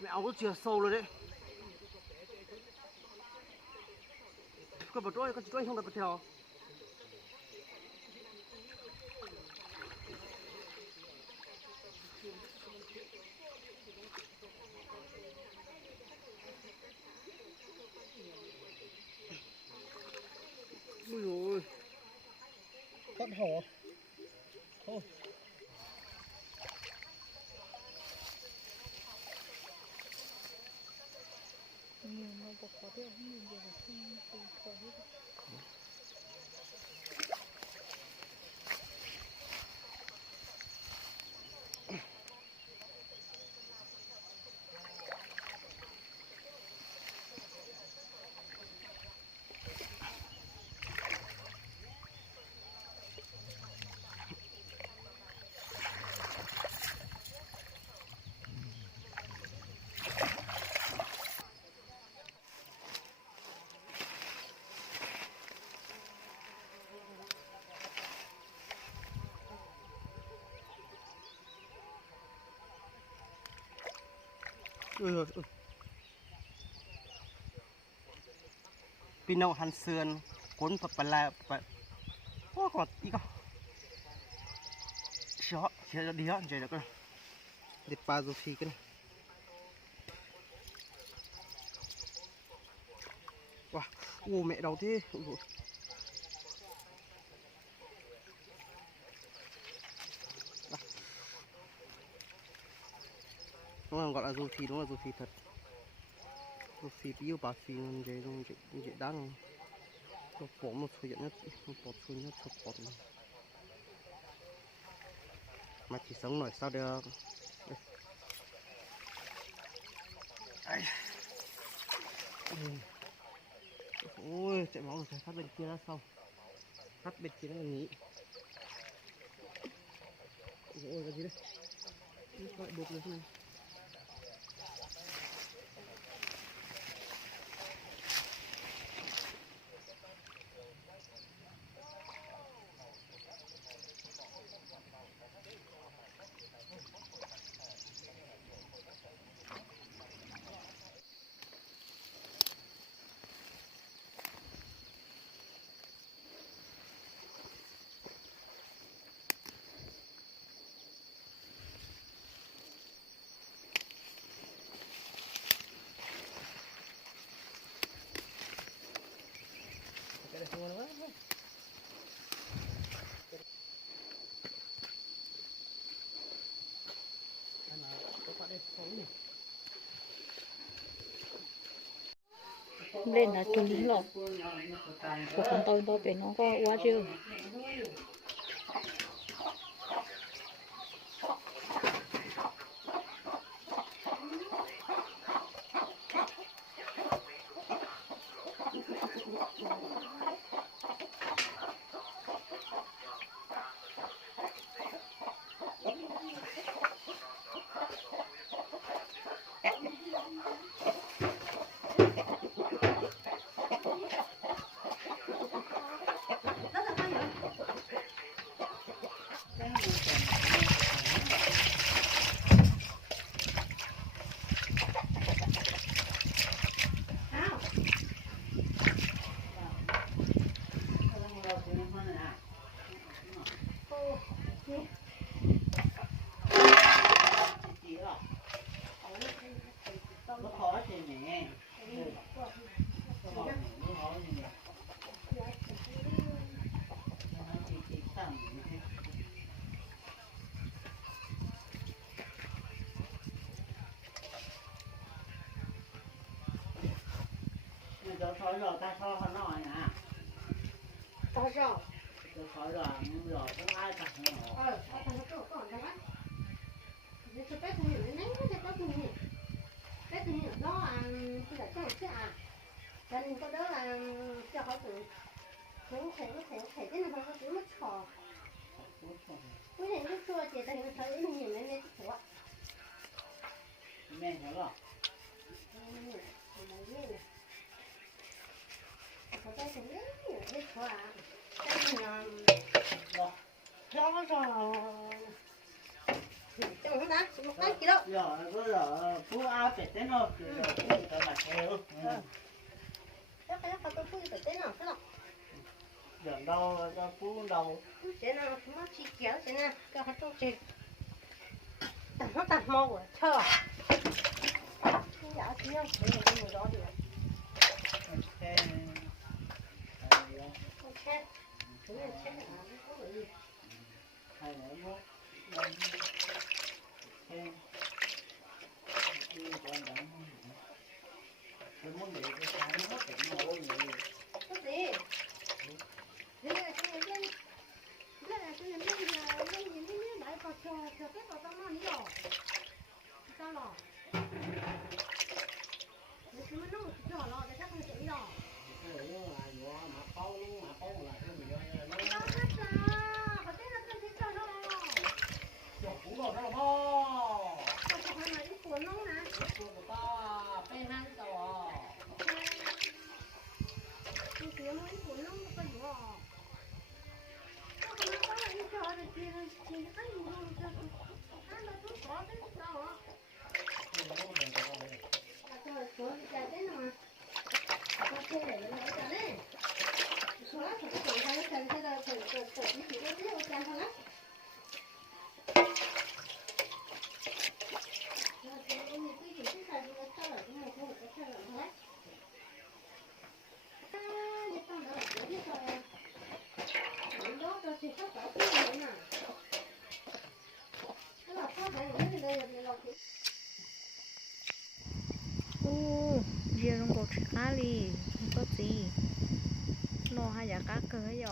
mẹ áo nó chìa sâu rồi đấy. Con bảo trôi, con chỉ trôi không được theo. Ui dồi, con hổ. Thôi. nhiều mà bọc có thể nhiều giờ không có hết. Ui. Pino han sườn cuốn phải là phải ô còn ý con chó chơi đi hết chơi được rồi để pa rồi phi cái này wow ô mẹ đầu thế đúng là gọi là rufi, đúng là rufi thật, rufi yêu bà phi nên dễ đáng nó bỏ một số nhất nó bỏ số nhất chọc bọt mà chỉ sống nổi sao được. Ôi chạy máu rồi, phải phát bên kia ra sau, phát bên kia nó nghỉ. Ôi cái gì đây, nó lại bột rồi thế này. Lên là trùng lính lọ của con tôi bao biển nó có quá chưa. Thổi rồi ta so hơn nói nè. Ta sao? Thổi rồi nhưng rồi cũng ai thật nữa. Ai thật nó còn đấy á. Để cho bé cũng hiểu đấy, để bé cũng hiểu. Bé cũng hiểu đó là cái cho cái à. Cho nên có đó là cho họ tự cũng thể cái này họ cũng mất trò. Cái này nó xua chị ta hiểu thấy nó nhìn lên cái Mẹ hiểu rồi. Có cái gì đấy, cái chỗ à, cái nhà, gió rồi, trong đó, một cái kilo. giờ bây giờ phú ao tết tết nó rồi cái mặt theo chắc cái nó tôi phui phải tên nào cái nào giờ đâu cho phú đâu thế nào nó chỉ kéo thế nào cho hắn trong trên nó tạt màu rồi chờ dạ chứ không để mình ngồi đó được ok ok thế là chết là nó có cái gì hay nữa nó đi quan trọng tôi muốn để cái sáng nó mất tỉnh ngồi gì có gì đây là cái này đây là cái này là cái gì này lại có cho cái có tao nói nhiều sao rồi nếu chúng nó một chút rồi để chắc không chịu rồi cái này là nhỏ mà câu lại cái gì đó nó nó hết rồi có tên là cái gì rồi chọc cũng rồi đó mà còn có hai cái cuốn nó nè của ta bên hàng tàu tôi kiếm mấy cuốn nó có gì rồi nó có là đi chờ thì chỉ cái gì không cho ăn là tôi có cái sao hả cho một số cái đấy mà có thể để nó cái đấy số là phải có cái cần cái là phải cái gì đó biết cái thôi á giờ nó có chuyện gì không có gì lo hai giá cá cờ hay gì